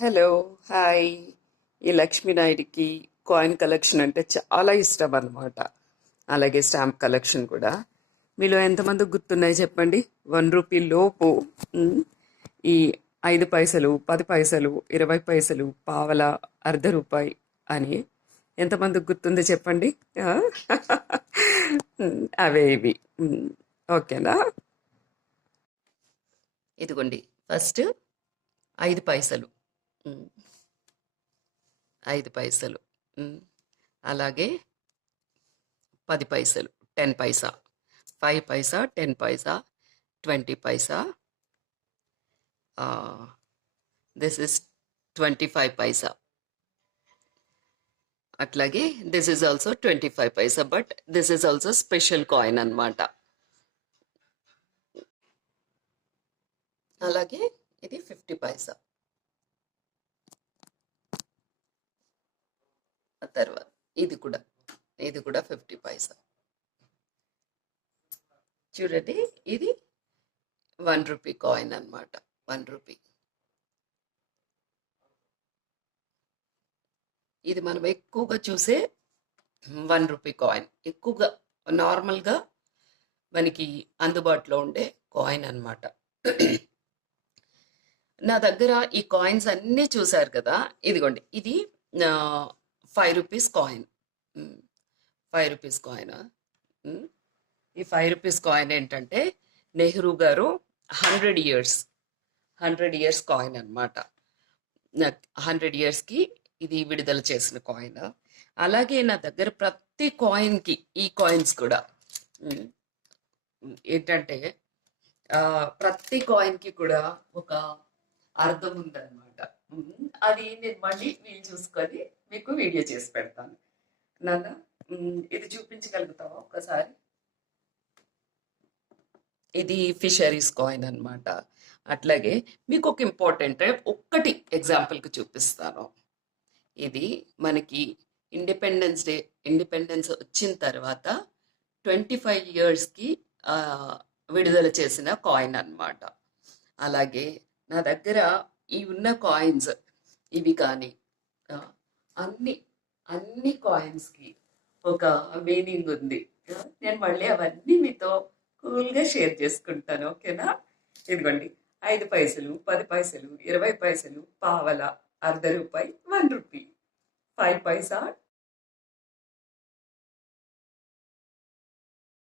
Hello, hi. ఈ లక్ష్మీనాయుడికి coin collection అంటే చాలా ఇష్టం అన్నమాట. అలాగే స్టాంప్ కలెక్షన్ కూడా. మీలో ఎంతమందికి గుర్తున్నాయి చెప్పండి? 1 రూపీ లోపు ఉమ్, ఈ 5 పైసలు, 10 పైసలు, 20 పైసలు, పావల, అర్ధ రూపాయి అని ఎంతమందికి గుర్తుంది చెప్పండి? ఆ? అవే ఇవి. ఓకేనా? ఇదిగోండి, ఫస్ట్ 5 పైసలు. ఉమ్, 5 పైసలు. ఉమ్, అలాగే 10 పైసలు, 10 పైసా, 5 పైసా, 10 పైసా, 20 పైసా, దిస్ ఇస్ 25 పైసా. అట్లాగే this is also 25 Paisa, but this is also special coin అన్నమాట. అలాగే ఇది 50 పైసా. ఆ తర్వాత ఇది కూడా 50 పైసా. చూడండి, ఇది 1 రూపీ కాయిన్ అన్నమాట. 1 రూపీ. ఇది మనం ఎక్కువగా చూసే 1 రూపీ కాయిన్. ఎక్కువగా నార్మల్గా మనకి అందుబాటులో ఉండే కాయిన్ అన్నమాట. నా దగ్గర ఈ కాయిన్స్ అన్నీ చూశారు కదా. ఇదిగోండి, ఇది 5 రూపీస్ కాయిన్. 5 rupees coin. ఈ 5 రూపీస్ కాయిన్ ఏంటంటే నెహ్రూ గారు 100 ఇయర్స్ 100 ఇయర్స్ కాయిన్ అన్నమాట. 100 ఇయర్స్కి ఇది విడుదల చేసిన కాయిన్. అలాగే నా దగ్గర ప్రతి కాయిన్కి, ఈ కాయిన్స్ కూడా ఉమ్, ఏంటంటే ప్రతి కాయిన్కి కూడా ఒక అర్థం ఉందన్నమాట. అది నేను మళ్ళీ వీలు చూసుకొని మీకు వీడియో చేసి పెడతాను. నాన్న, ఇది చూపించగలుగుతావా ఒక్కసారి? ఇది ఫిషరీస్ కాయిన్ అన్నమాట. అట్లాగే మీకు ఒక ఇంపార్టెంట్ ఒక్కటి ఎగ్జాంపుల్కి చూపిస్తాను. ఇది మనకి ఇండిపెండెన్స్ వచ్చిన తర్వాత 25 ఇయర్స్కి విడుదల చేసిన కాయిన్ అన్నమాట. అలాగే నా దగ్గర ఈ ఉన్న కాయిన్స్ ఇవి కానీ ఆ, అన్ని అన్ని కాయిన్స్కి ఒక మీనింగ్ ఉంది. నేను మళ్ళీ అవన్నీ మీతో కూల్గా షేర్ చేసుకుంటాను. ఓకేనా? ఇదిగోండి, 5 పైసలు, 10 పైసలు, 20 పైసలు, పావల, అర్ధ రూపాయి, 1 రూపీ, 5 పైసా,